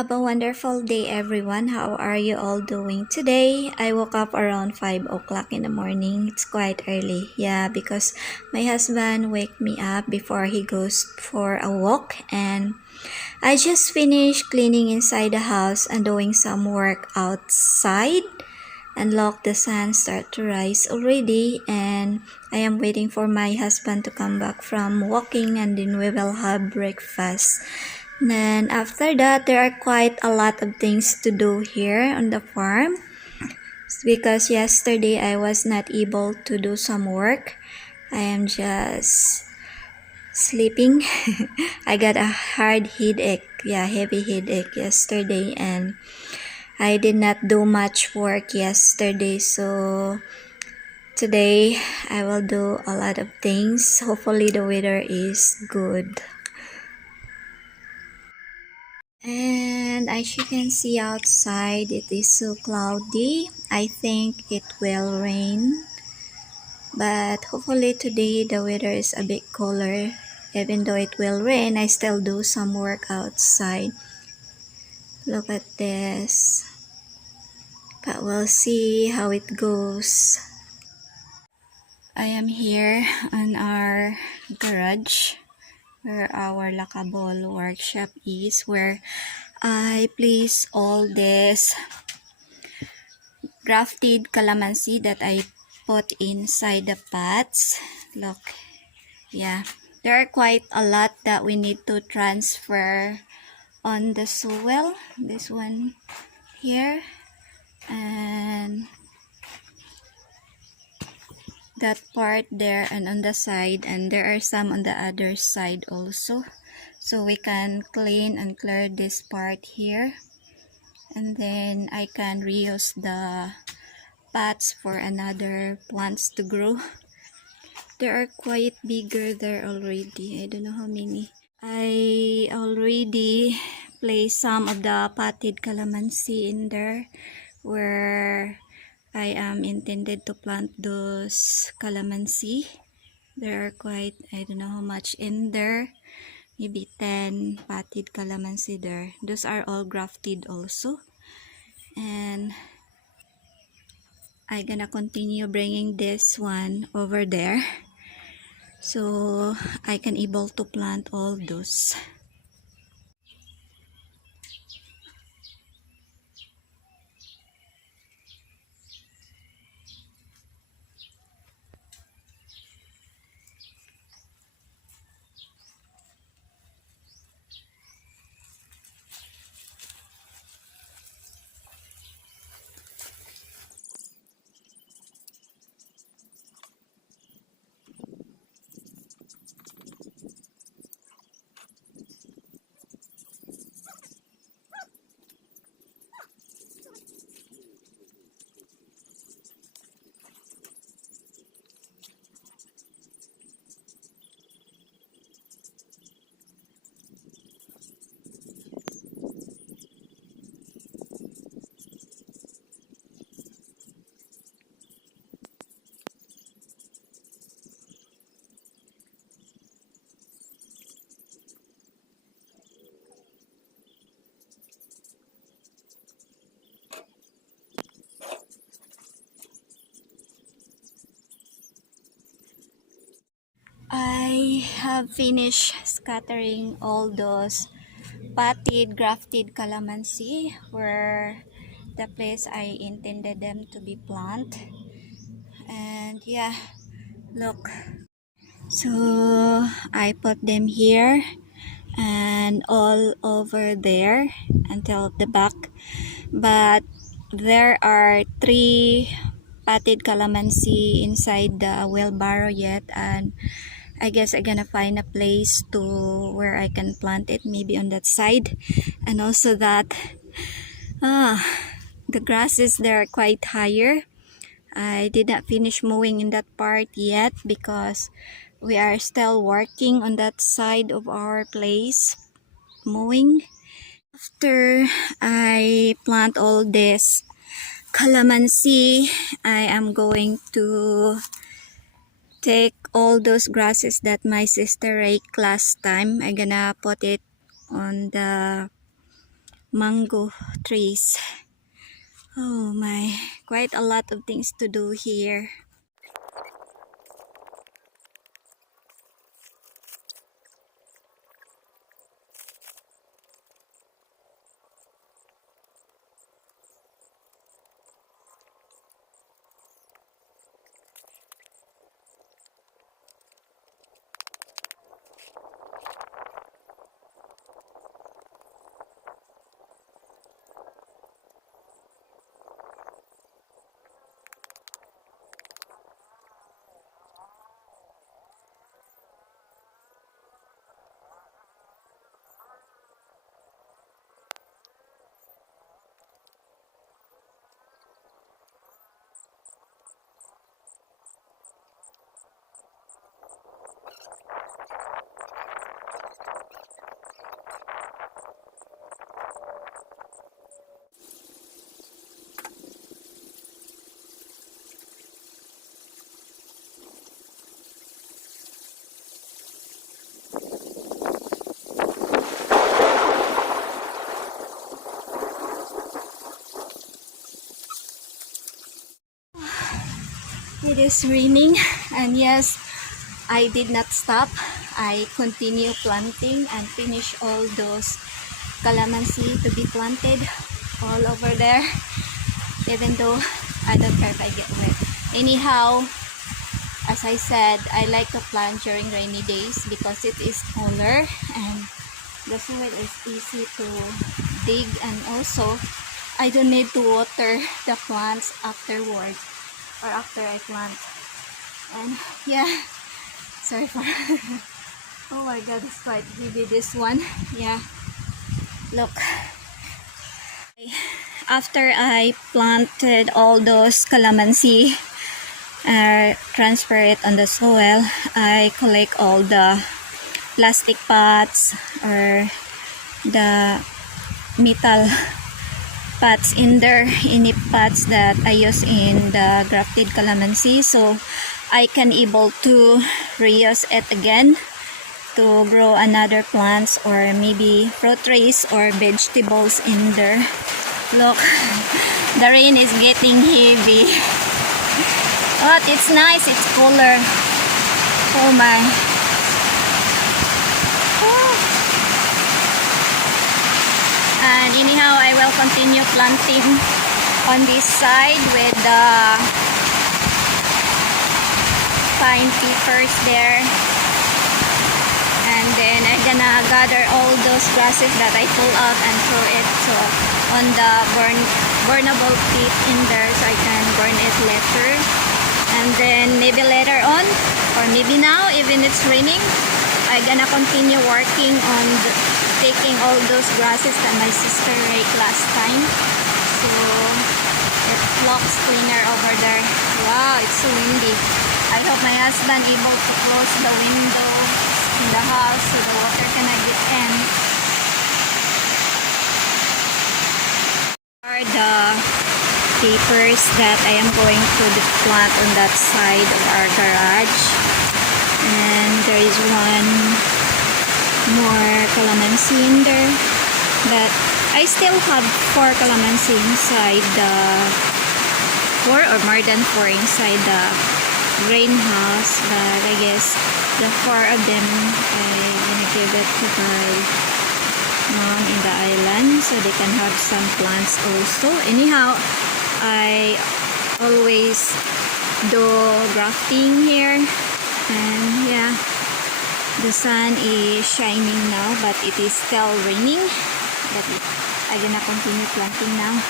Have a wonderful day, everyone. How are you all doing today? I woke up around 5 o'clock in the morning. It's quite early. Yeah, because my husband wake me up before he goes for a walk, and I just finished cleaning inside the house and doing some work outside. And look, the sun start to rise already, and I am waiting for my husband to come back from walking, and then we will have breakfast. Then after that, there are quite a lot of things to do here on the farm because yesterday I was not able to do some work. I am just sleeping. I got a hard headache, heavy headache yesterday, and I did not do much work yesterday, so today I will do a lot of things. Hopefully the weather is good. And as you can see outside, it is so cloudy. I think it will rain, but hopefully today the weather is a bit cooler. Even though it will rain, I still do some work outside. Look at this, but we'll see how it goes. I am here on our garage where our lakabol workshop is, where I place all this grafted calamansi that I put inside the pots. Look, yeah, there are quite a lot that we need to transfer on the soil. This one here, and that part there, and on the side, and there are some on the other side also, so we can clean and clear this part here, and then I can reuse the pots for another plants to grow. There are quite bigger there already. I don't know how many. I already placed some of the potted calamansi in there where I am intended to plant those calamansi. There are quite, I don't know how much in there. Maybe 10 potted calamansi there. Those are all grafted also. And I'm gonna continue bringing this one over there, so I can able to plant all those. I have finished scattering all those potted grafted calamansi where the place I intended them to be planted. And yeah, look, so I put them here and all over there until the back, but there are 3 potted calamansi inside the wheelbarrow yet, and I guess I'm gonna find a place to where I can plant it, maybe on that side. And also that the grasses there are quite higher. I did not finish mowing in that part yet because we are still working on that side of our place, mowing. After I plant all this calamansi, I am going to take all those grasses that my sister raked last time. I'm gonna put it on the mango trees. Oh my, quite a lot of things to do here. It is raining, and yes, I did not stop. I continue planting and finish all those calamansi to be planted all over there, even though I don't care if I get wet. Anyhow, as I said, I like to plant during rainy days because it is cooler and the soil is easy to dig, and also I don't need to water the plants afterwards or after I plant. And yeah, sorry for oh my god, it's quite heavy, this one. Yeah, look, after I planted all those calamansi, transfer it on the soil, I collect all the plastic pots or the metal pots in there, any pots that I use in the grafted calamansi, so I can able to reuse it again to grow another plants or maybe fruit trees or vegetables in there. Look, the rain is getting heavy, but it's nice, it's cooler. Oh my. And anyhow, I will continue planting on this side with the pine peppers there. And then I'm gonna gather all those grasses that I pull out and throw it on the burnable pit in there, so I can burn it later. And then maybe later on, or maybe now, even it's raining, I'm gonna continue working on taking all those grasses that my sister raked last time, so it looks cleaner over there. Wow, it's so windy. I hope my husband able to close the window in the house so the water cannot get in. Are the papers that I am going to plant on that side of our garage, and there is one more calamansi in there, but I still have 4 calamansi inside the 4 or more than 4 inside the greenhouse, but I guess the 4 of them I'm gonna give it to my mom in the island so they can have some plants also. Anyhow, I always do grafting here, and yeah, the sun is shining now, but it is still raining, but I'm gonna continue planting now.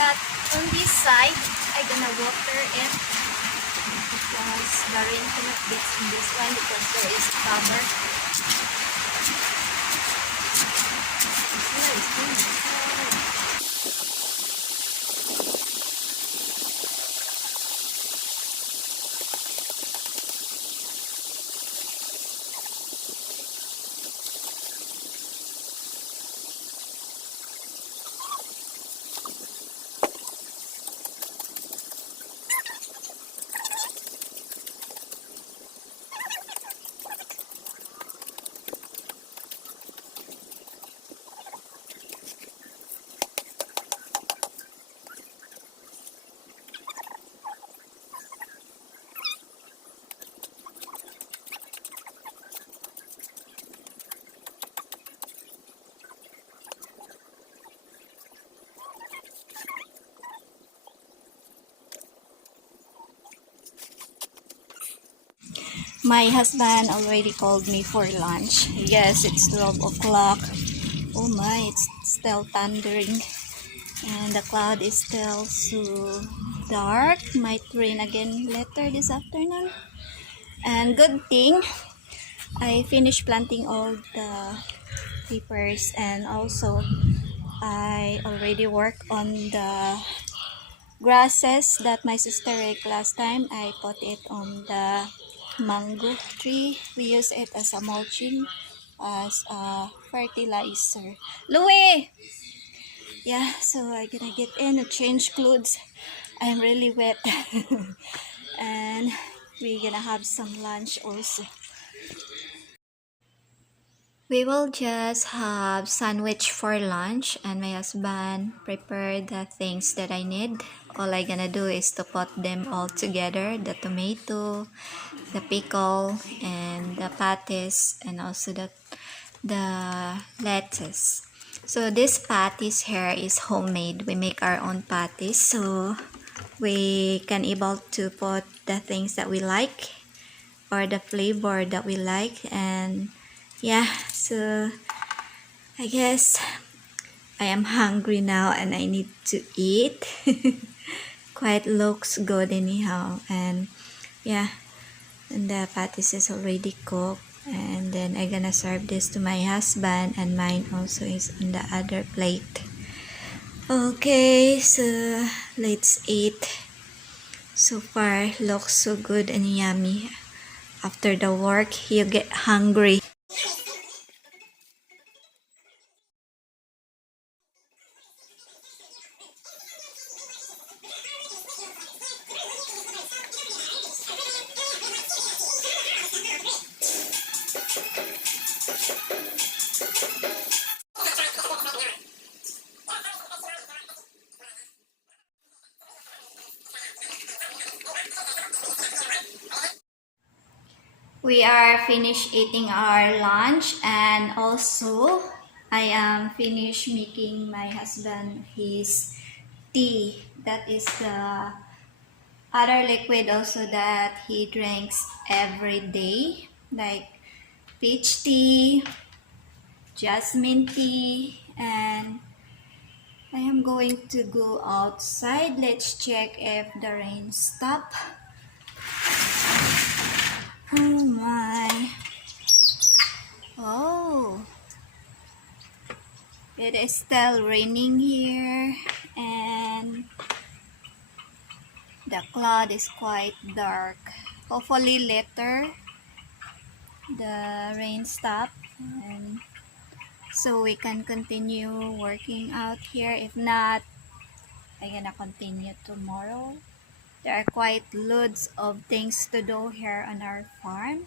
But on this side, I'm gonna water it because the rain cannot get in this one because there is cover. My husband already called me for lunch. Yes, it's 12 o'clock. Oh my, it's still thundering. And the cloud is still so dark. Might rain again later this afternoon. And good thing I finished planting all the peppers, and also I already worked on the grasses that my sister raked last time. I put it on the mango tree. We use it as a mulching, as a fertilizer. Louie! Yeah, so I'm gonna get in to change clothes. I'm really wet. And we're gonna have some lunch also. We will just have sandwich for lunch, and my husband prepared the things that I need. All I gonna do is to put them all together, the tomato, the pickle, and the patties, and also the lettuce. So this patties here is homemade. We make our own patties, so we can able to put the things that we like or the flavor that we like. And yeah, so I guess I am hungry now and I need to eat. Quite looks good anyhow. And yeah, and the patties is already cooked. And then I'm gonna serve this to my husband, and mine also is on the other plate. Okay, so let's eat. So far, looks so good and yummy. After the work, you get hungry. We are finished eating our lunch, and also I am finished making my husband his tea. That is the other liquid also that he drinks every day, like peach tea, jasmine tea, and I am going to go outside. Let's check if the rain stop. Oh my. Oh. It is still raining here, and the cloud is quite dark. Hopefully later the rain stop, and so we can continue working out here. If not, I'm gonna continue tomorrow. There are quite loads of things to do here on our farm.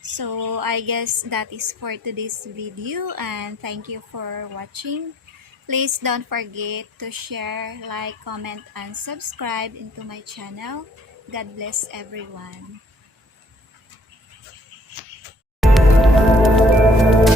So I guess that is for today's video, and thank you for watching. Please don't forget to share, like, comment, and subscribe into my channel. God bless everyone.